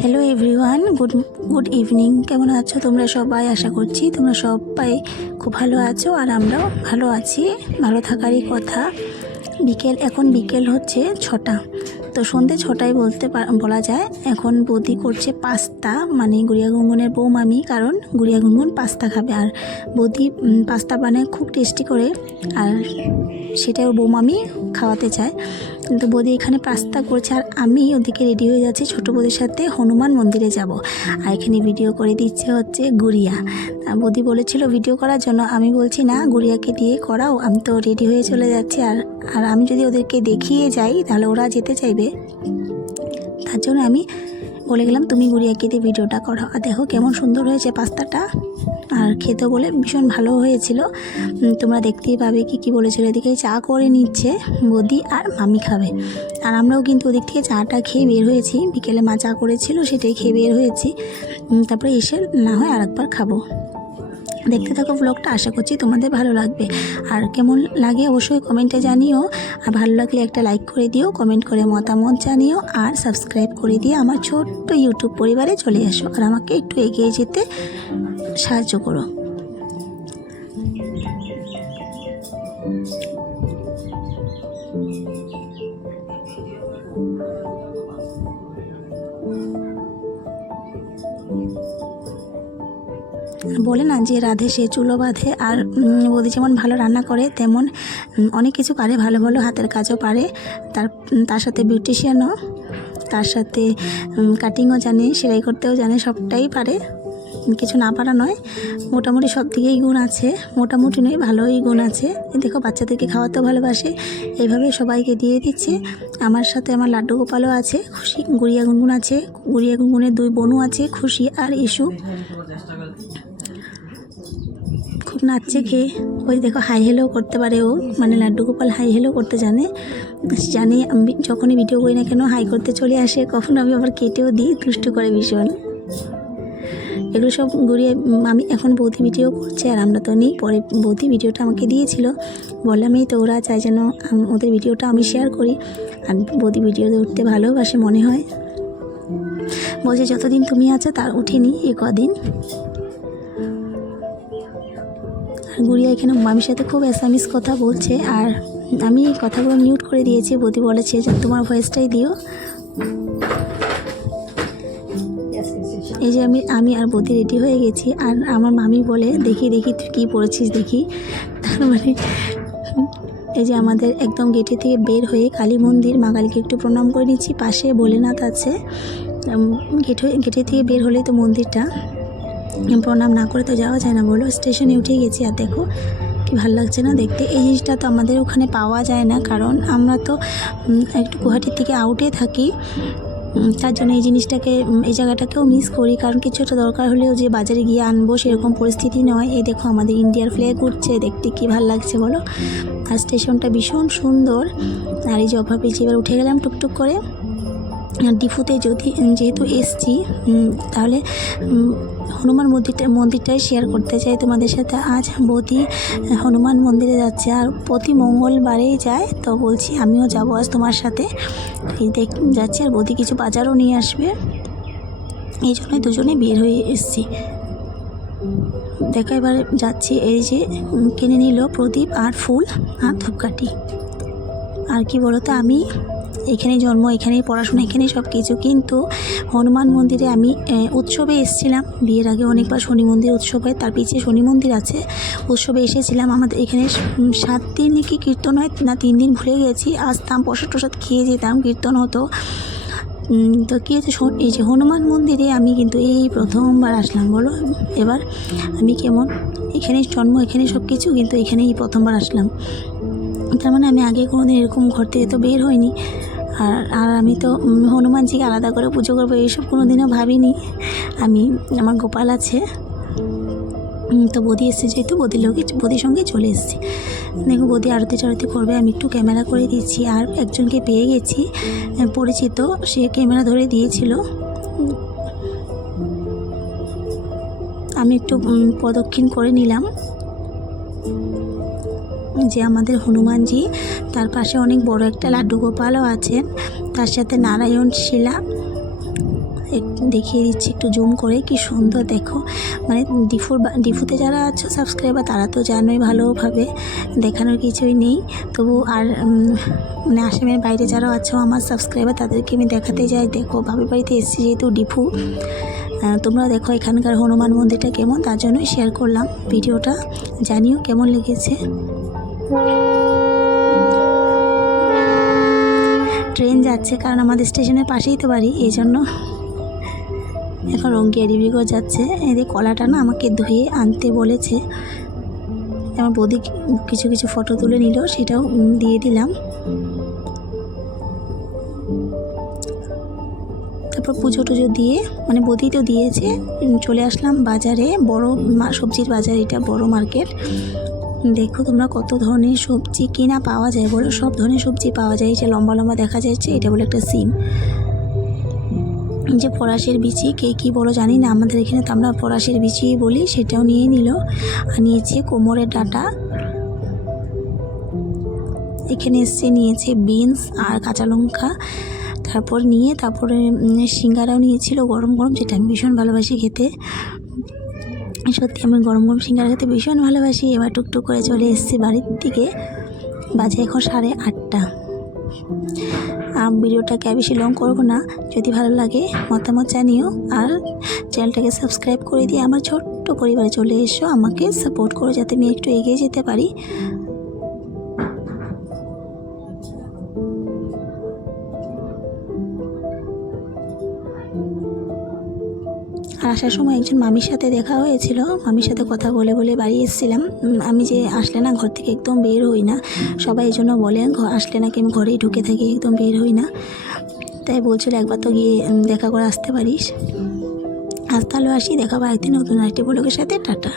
Hello everyone, good evening. কেমন আছো তোমরা সবাই? আশা করছি তোমরা সবাই খুব ভালো আছো, আর আমরাও ভালো আছি। ভালো থাকারই কথা। এখন বিকেল হচ্ছে 6টা, তো সন্ধ্যে 6টায় বলা যায়। এখন বৌদি করছে পাস্তা, মানে গুড়িয়া গুনগুনের বৌমামি, কারণ গুড়িয়া গুনগুন পাস্তা খাবে। আর বৌদি পাস্তা বানায় খুব টেস্টি করে, আর সেটা ওর বৌমামি খাওয়াতে চায়। কিন্তু বৌদি এখানে পাস্তা করছে, আর আমি ওদিকে রেডি হয়ে যাচ্ছি ছোটো বৌদির সাথে হনুমান মন্দিরে যাব। আর এখানে ভিডিও করে দিচ্ছে হচ্ছে গুড়িয়া। বৌদি বলেছিল ভিডিও করার জন্য, আমি বলছি না, গুড়িয়াকে দিয়ে করাও, আমি তো রেডি হয়ে চলে যাচ্ছি। আর আমি যদি ওদেরকে দেখিয়ে যাই তাহলে ওরা যেতে চাইবে, তার জন্য আমি বলে গেলাম তুমি গুড়িয়াকে দিয়ে ভিডিওটা করো। আর দেখো কেমন সুন্দর হয়েছে পাস্তাটা, আর খেতে বলে ভীষণ ভালো হয়েছিল। তোমরা দেখতেই পাবে কি বলেছিল। এদিকে চা করে নিচ্ছে বৌদি, আর মামি খাবে। আর আমরাও কিন্তু ওদিক থেকে চাটা খেয়ে বের হয়েছি। বিকেলে মা চা করেছিল, সেটাই খেয়ে বের হয়েছি। তারপরে এসে না হয় আরেকবার খাবো। দেখতে থাকো ব্লগটা, আশা করছি তোমাদের ভালো লাগবে। আর কেমন লাগে অবশ্যই কমেন্টে জানিও। আর ভালো লাগলে একটা লাইক করে দিও, কমেন্ট করে মতামত জানিও, আর সাবস্ক্রাইব করে দিয়ে আমার ছোট্ট ইউটিউব পরিবারে চলে আসো, আর আমাকে একটু এগিয়ে যেতে সাহায্য করো। বলে না যে রাধে সে চুলো বাঁধে, আর বৌদি যেমন ভালো রান্না করে তেমন অনেক কিছু পারে, ভালো ভালো হাতের কাজও পারে। তার সাথে বিউটিশিয়ানও, তার সাথে কাটিংও জানে, সেলাই করতেও জানে, সবটাই পারে। কিছু না পারা নয়, মোটামুটি সব দিকেই গুণ আছে। মোটামুটি নয়, ভালোই গুণ আছে। দেখো বাচ্চাদেরকে খাওয়াতেও ভালোবাসে, এইভাবে সবাইকে দিয়ে দিচ্ছে। আমার সাথে আমার লাড্ডু গোপালও আছে, খুশি, গুড়িয়া গুনগুন আছে, গুড়িয়া গুনগুনের 2 বোনও আছে, খুশি আর ইস্যু। খুব নাচছে খেয়ে। ওই দেখো হাই হেলো করতে পারে ও, মানে লাড্ডু গোপাল হাই হেলো করতে জানে। আমি যখনই ভিডিও করি না কেন হাই করতে চলে আসে, কখনো আমি আবার কেটেও দিই, দুষ্টু করে ভীষণ। এগুলো সব ঘুরিয়ে আমি এখন বৌদি ভিডিও করছে, আর আমরা তো নেই। পরে বৌদি ভিডিওটা আমাকে দিয়েছিল, বললাম এই তো ওরা চাই যেন ওদের ভিডিওটা আমি শেয়ার করি। আর বৌদি ভিডিওতে উঠতে ভালোবাসে মনে হয়। বলছে যতদিন তুমি আছো তার উঠিনি এ কদিন। আর গুড়িয়া এখানে মামির সাথে খুব অ্যাসামিস কথা বলছে, আর আমি এই কথাগুলো মিউট করে দিয়েছি। বৌদি বলেছে যে তোমার ভয়েসটাই দিও। এই যে আমি আর বৌদি রেডি হয়ে গেছি, আর আমার মামি বলে দেখি তুই কী পড়েছিস দেখি। তার মানে এই যে আমাদের একদম গেটে থেকে বের হয়ে কালী মন্দির, মা কালীকে একটু প্রণাম করে নিচ্ছি। পাশে ভোলেনাথ আছে। গেটে থেকে বের হলেই তো মন্দিরটা, প্রণাম না করে তো যাওয়া যায় না বলো। স্টেশনে উঠে গেছি, আর দেখো কি ভালো লাগছে না দেখতে। এই জিনিসটা তো আমাদের ওখানে পাওয়া যায় না, কারণ আমরা তো একটু গুয়াহাটির থেকে আউটে থাকি। তার জন্য এই জিনিসটাকে, এই জায়গাটাকেও মিস করি, কারণ কিছু একটা দরকার হলেও যে বাজারে গিয়ে আনবো সেরকম পরিস্থিতি নয়। এই দেখো আমাদের ইন্ডিয়ার ফ্ল্যাগ উঠছে, দেখতে কী ভালো লাগছে বলো। আর স্টেশনটা ভীষণ সুন্দর। আর এই যে ওভারব্রিজে এবার উঠে গেলাম টুকটুক করে। ডিফুতে যেহেতু এসছি, তাহলে হনুমান মন্দিরটাই শেয়ার করতে চাই তোমাদের সাথে। আজ বৌদি হনুমান মন্দিরে যাচ্ছে, আর প্রতি মঙ্গলবারেই যায়, তো বলছি আমিও যাবো আজ তোমার সাথে। যাচ্ছি, আর বৌদি কিছু বাজারও নিয়ে আসবে, এই জন্যই দুজনে বের হয়ে এসছি। দেখো এবার যাচ্ছি। এই যে কিনে নিল প্রদীপ আর ফুল আর ধূপকাঠি। আর কি বলতো, আমি এখানেই জন্ম, এখানেই পড়াশোনা, এখানেই সব কিছু, কিন্তু হনুমান মন্দিরে আমি উৎসবে এসেছিলাম বিয়ের আগে অনেকবার। শনি মন্দির উৎসব হয়, তার পিছিয়ে শনি মন্দির আছে, উৎসবে এসেছিলাম। আমাদের এখানে 7 দিন কি কীর্তন হয় না 3 দিন ভুলে গেছি। আসতাম, প্রসাদ খেয়ে যেতাম, কীর্তন হতো। তো কী হচ্ছে, এই যে হনুমান মন্দিরে আমি কিন্তু এই প্রথমবার আসলাম বলো। এবার আমি কেমন, এখানেই জন্ম, এখানে সব কিছু, কিন্তু এখানেই প্রথমবার আসলাম। তার মানে আমি আগে কোনোদিন এরকম ঘর থেকে তো বের হইনি। আর আমি তো হনুমানজিকে আলাদা করে পুজো করবো এইসব কোনো দিনও ভাবিনি। আমার গোপাল আছে, তো বৌদি এসছে যেহেতু বৌদির সঙ্গে চলে এসেছি। দেখো বৌদি আরতি করবে, আমি একটু ক্যামেরা করে দিচ্ছি। আর একজনকে পেয়ে গেছি পরিচিত, সে ক্যামেরা ধরে দিয়েছিল। আমি একটু প্রদক্ষিণ করে নিলাম। যে আমাদের হনুমানজি, তার পাশে অনেক বড় একটা লাড্ডু গোপালও আছেন, তার সাথে নারায়ণ শিলা। দেখিয়ে দিচ্ছি একটু জুম করে, কি সুন্দর দেখো। মানে ডিফুতে যারা আছো সাবস্ক্রাইবার তারা তো জানোই, ভালোভাবে দেখানোর কিছুই নেই। তবু আর মানে আসামের বাইরে যারা আছো আমার সাবস্ক্রাইবার তাদেরকে আমি দেখাতে যাই। দেখো বাপের বাড়িতে এসেছি যেহেতু ডিফু, তোমরা দেখো এখানকার হনুমান মন্দিরটা কেমন, তার জন্যই শেয়ার করলাম ভিডিওটা। জানিও কেমন লেগেছে। ট্রেন যাচ্ছে কারণ আমাদের স্টেশনের পাশেই তো বাড়ি, এই জন্য। এখন রঙ্গিয়া ডিব্রুগড় যাচ্ছে। এদের কলাটা না আমাকে ধুয়ে আনতে বলেছে। আমার বৌদি কিছু কিছু ফটো তুলে নিল, সেটাও দিয়ে দিলাম। তারপর পুজো টুজো দিয়ে, মানে বৌদি তো দিয়েছে, চলে আসলাম বাজারে, বড় সবজির বাজার, এটা বড় মার্কেট। দেখো তোমরা কত ধরনের সবজি কিনা পাওয়া যায় বলো, সব ধরনের সবজি পাওয়া যায়। এই যে লম্বা লম্বা দেখা যাচ্ছে এটা বলে একটা সিম, যে পলাশের বিচি, কে কী বলো জানি না, আমাদের এখানে তো আমরা পলাশের বিচি বলি, সেটাও নিয়ে নিল। আর নিয়েছে কোমরের ডাঁটা, এখানে এসছে নিয়েছে বিনস আর কাঁচা লঙ্কা। তারপরে সিঙ্গারাও নিয়েছিল গরম গরম, যেটা আমি ভীষণ ভালোবাসি খেতে। সত্যি আমি গরম গরম সিঙ্গারা খেতে ভীষণ ভালোবাসি। এবার টুকটুক করে চলে এসেছি বাড়ির দিকে, বাজে এখন 8:30। ভিডিওটাকে বেশি লং করবো না, যদি ভালো লাগে মতামত জানিও, আর চ্যানেলটাকে সাবস্ক্রাইব করে দিয়ে আমার ছোট্ট পরিবারে চলে এসো, আমাকে সাপোর্ট করো যাতে আমি একটু এগিয়ে যেতে পারি। আর আসার সময় একজন মামির সাথে দেখা হয়েছিল, মামির সাথে কথা বলে বলে বাড়ি এসেছিলাম। আমি যে আসলে না ঘর থেকে একদম বের হই না, সবাই এই জন্য বলে আসলে নাকি আমি ঘরেই ঢুকে থাকি, একদম বের হই না। তাই বলছিল একবার তো গিয়ে দেখা করে আসতে পারিস। আজ তাহলে আসি, দেখাবো একদিন নতুন আরেকটি ব্লগের সাথে। টাটা।